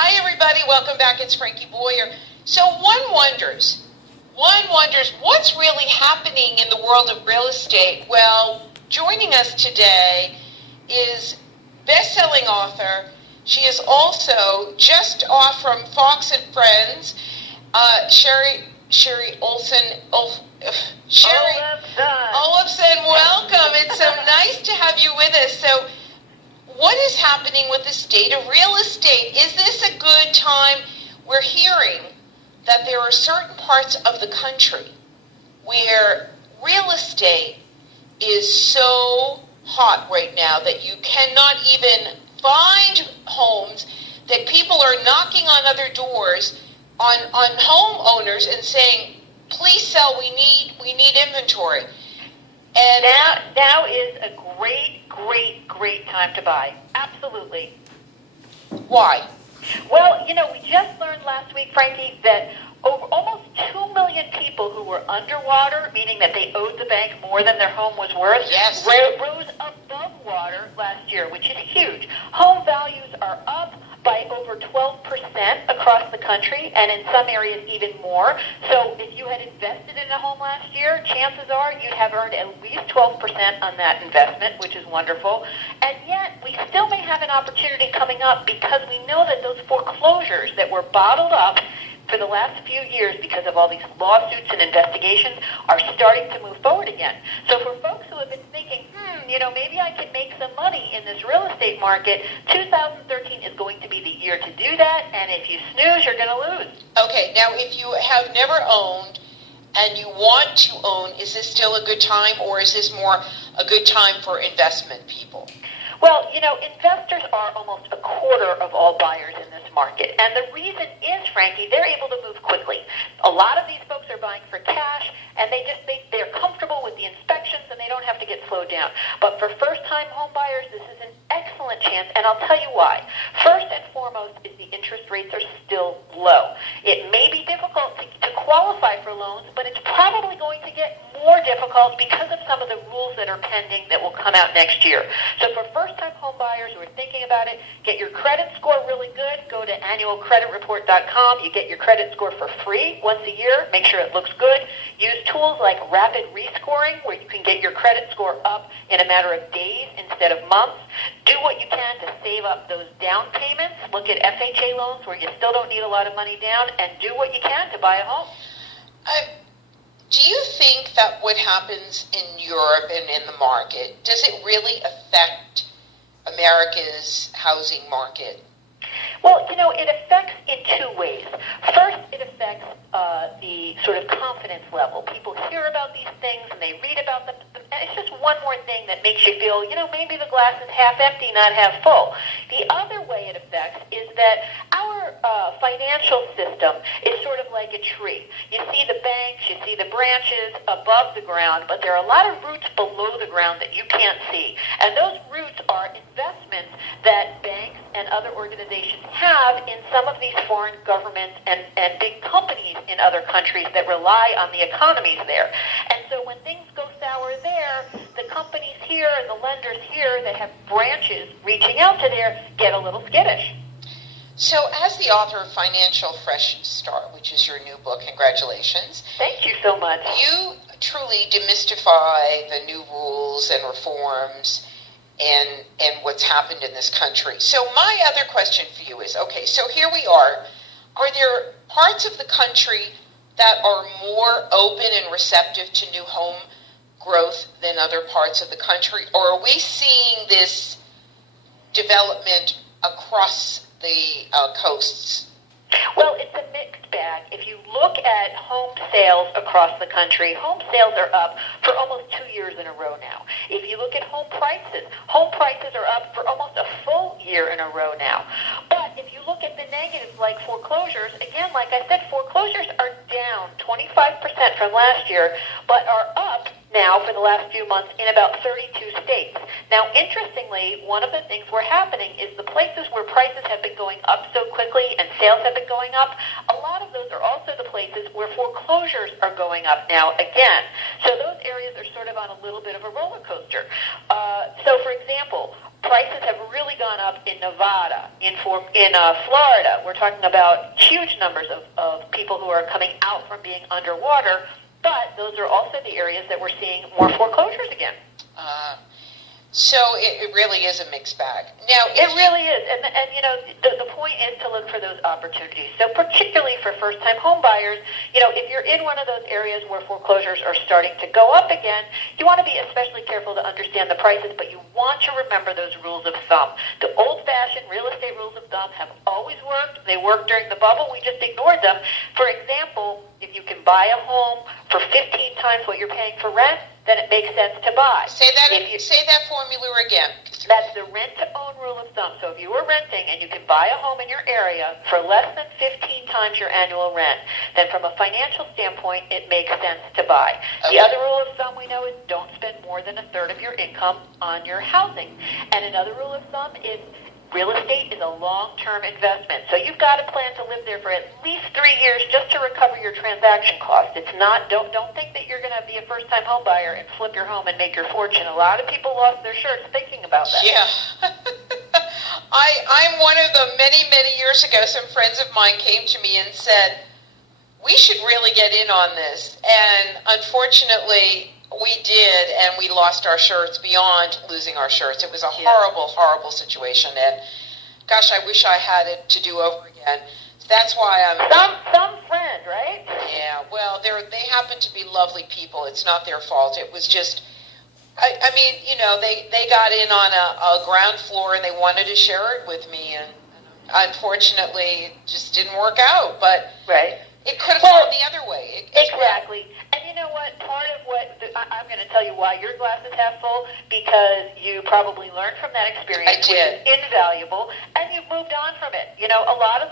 Hi, everybody. Welcome back. It's Frankie Boyer. So one wonders what's really happening in the world of real estate. Well, joining us today is best-selling author. She is also just off from Fox and Friends, Shari Olefson. Shari Olefson, welcome. It's so nice to have you with us. So what is happening with the state of real estate? Is this a good time? We're hearing that there are certain parts of the country where real estate is so hot right now that you cannot even find homes, that people are knocking on other doors on homeowners and saying, please sell, we need inventory. And now is a great time to buy. Absolutely. Why? Well, we just learned last week, Frankie, that almost 2 million people who were underwater, meaning that they owed the bank more than their home was worth, yes, rose above water last year, which is huge. Home values are up by over 12% across the country, and in some areas even more. So if you had invested in a home last year, chances are you'd have earned at least 12% on that investment, which is wonderful. And yet we still may have an opportunity coming up because we know that those foreclosures that were bottled up for the last few years because of all these lawsuits and investigations are starting to move forward again. So for folks who have been thinking, maybe I can make some money in this real estate market, 2013 is going to be the year to do that, and if you snooze, you're going to lose. Okay, now if you have never owned and you want to own, is this still a good time, or is this more a good time for investment people? Well, investors are almost a quarter of all buyers in this market. And the reason is, Frankie, they're able to move quickly. A lot of these folks are buying for cash, and they're comfortable with the inspections, and they don't have to get slowed down. But for first-time home buyers, this is an excellent chance, and I'll tell you why. First and foremost is the interest rates are still low. It may be difficult to qualify for loans, but it's probably going to get more difficult because of some of the rules that are pending that will come out next year. So for first-time home buyers who are thinking about it, get your credit score really good. Go to annualcreditreport.com. You get your credit score for free once a year. Make sure it looks good. Use tools like rapid rescoring, where you can get your credit score up in a matter of days instead of months. Do what you can to save up those down payments. Look at FHA loans where you still don't need a lot of money down, and do what you can to buy a home. Do you think that what happens in Europe and in the market, does it really affect America's housing market? Well, it affects in two ways. First, it affects the sort of confidence level. People hear about these things and they read about them. And it's just one more thing that makes you feel, maybe the glass is half empty, not half full. The other way it affects is that our financial system is sort of like a tree. You see the banks, you see the branches above the ground, but there are a lot of roots below the ground that you can't see. And those roots are investments that banks and other organizations have in some of these foreign governments and big companies in other countries that rely on the economies there. And so when things go sour there, the companies here and the lenders here that have branches reaching out to there get a little skittish. So as the author of Financial Fresh Start, which is your new book, congratulations. Thank you so much. You truly demystify the new rules and reforms and what's happened in this country. So my other question for you is, okay, so here we are. Are there parts of the country that are more open and receptive to new home growth than other parts of the country? Or are we seeing this development across the coasts? Well, it's a mixed bag. If you look at home sales across the country, home sales are up for almost 2 years in a row now. If you look at home prices are up for almost a full year in a row now. But if you look at the negatives like foreclosures, again, like I said, foreclosures are down 25% from last year, but are up now for the last few months in about 32 states. Now, interestingly, one of the things we're happening is the places where prices have been going up so quickly and sales have been going up, a lot of those are also the places where foreclosures are going up now again. So those areas are sort of on a little bit of a roller coaster. So, for example, prices have really gone up in Nevada, in Florida. We're talking about huge numbers of people who are coming out from being underwater, but those are also the areas that we're seeing more foreclosures again. So it really is a mixed bag. Now, it really is, and you know, the point is to look for those opportunities. So particularly for first-time home buyers, you know, if you're in one of those areas where foreclosures are starting to go up again, you want to be especially careful to understand the prices, but you want to remember those rules of thumb. The old-fashioned real estate rules of thumb have always worked. They worked during the bubble. We just ignored them. For example, if you can buy a home for 15 times what you're paying for rent, then it makes sense to buy. Say that formula again. That's the rent-to-own rule of thumb. So if you were renting and you can buy a home in your area for less than 15 times your annual rent, then from a financial standpoint, it makes sense to buy. Okay. The other rule of thumb we know is don't spend more than a third of your income on your housing. And another rule of thumb is real estate is a long-term investment. So you've got to plan to live there for at least 3 years just to recover your transaction costs. It's not, don't think that you're going to be a first-time home buyer and flip your home and make your fortune. A lot of people lost their shirts thinking about that. Yeah. I'm one of them. Many years ago, some friends of mine came to me and said, we should really get in on this. And unfortunately, we did, and we lost our shirts beyond losing our shirts. It was a horrible situation, and gosh, I wish I had it to do over again. That's why I'm... Some friend, right? Yeah, well, they happen to be lovely people. It's not their fault. It was just... I mean, you know, they got in on a ground floor, and they wanted to share it with me, and unfortunately, it just didn't work out, but... Right. It could have gone the other way. Exactly. And you know what? Part of what I'm going to tell you why your glass is half full, because you probably learned from that experience, which is invaluable, and you've moved on from it. You know, a lot of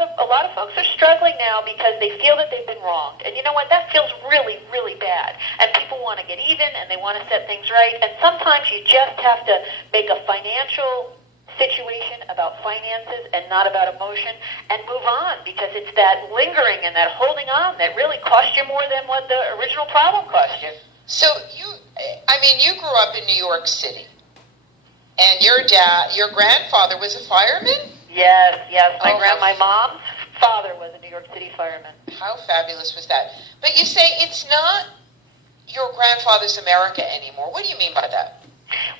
folks are struggling now because they feel that they've been wronged, and you know what? That feels really, really bad. And people want to get even, and they want to set things right. And sometimes you just have to make a financial situation about finances and not about emotion and move on, because it's that lingering and that holding on that really cost you more than what the original problem cost you. So you grew up in New York City, and your grandfather was a fireman? Yes. My mom's father was a New York City fireman. How fabulous was that? But you say it's not your grandfather's America anymore. What do you mean by that?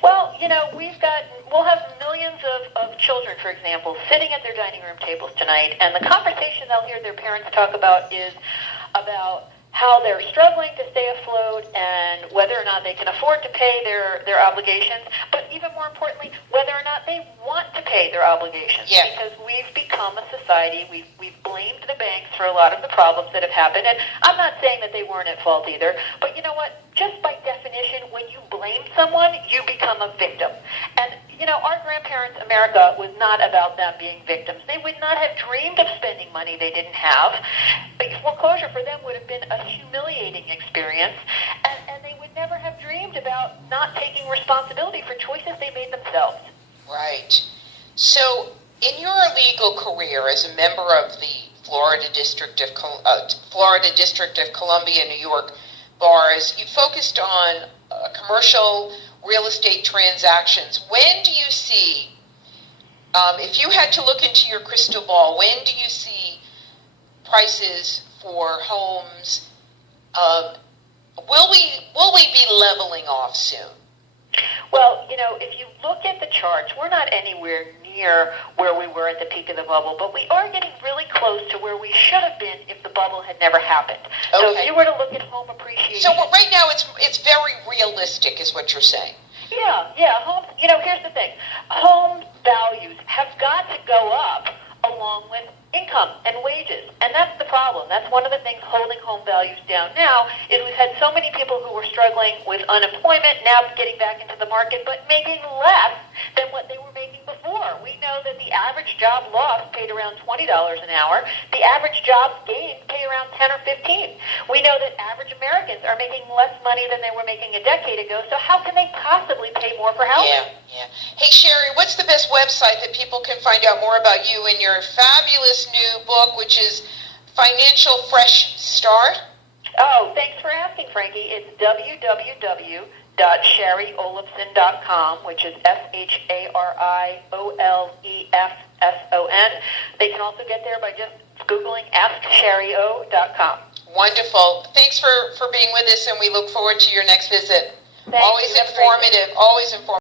Well, you know, we'll have millions of children, for example, sitting at their dining room tables tonight, and the conversation they'll hear their parents talk about is about how they're struggling to stay afloat and whether or not they can afford to pay their obligations, but even more importantly, whether or not they want to pay their obligations. Yeah. Because we've become a society, we've blamed the banks for a lot of the problems that have happened, and I'm not saying that they weren't at fault either, but you know what? Just by definition, when you blame someone, you become a victim. And, you know, our grandparents' America was not about them being victims. They would not have dreamed of spending money they didn't have. But foreclosure for them would have been a humiliating experience, and they would never have dreamed about not taking responsibility for choices they made themselves. Right. So, in your legal career as a member of the Florida District of Columbia, New York bars, you focused on commercial real estate transactions. When do you see, if you had to look into your crystal ball, when do you see prices for homes? Will we be leveling off soon? Well, you know, if you look at the charts, we're not anywhere near where we were at the peak of the bubble, but we are getting really close to where we should have been if the bubble had never happened. Okay. So if you were to look at home appreciation... So right now it's very realistic is what you're saying. Yeah. Homes, you know, here's the thing. Home values have got to go up along with income and wages, and that's the problem. That's one of the things holding home values down now is we've had so many people who were struggling with unemployment now getting back into the market but making less than what they were making before. We know that the average job lost paid around $20 an hour. The average job gained pay around 10 or 15. We know that average Americans are making less money than they were making a decade ago, so how can they possibly pay more for housing? Yeah. Hey, Shari, what's the best website that people can find out more about you and your fabulous new book, which is Financial Fresh Start? Oh, thanks for asking, Frankie. It's www.shariolefson, www.shariolefson.com, which is SHARIOLEFSON. They can also get there by just Googling AskShariO.com. Wonderful. Thanks for being with us, and we look forward to your next visit. Thank Always you. informative. Always informative.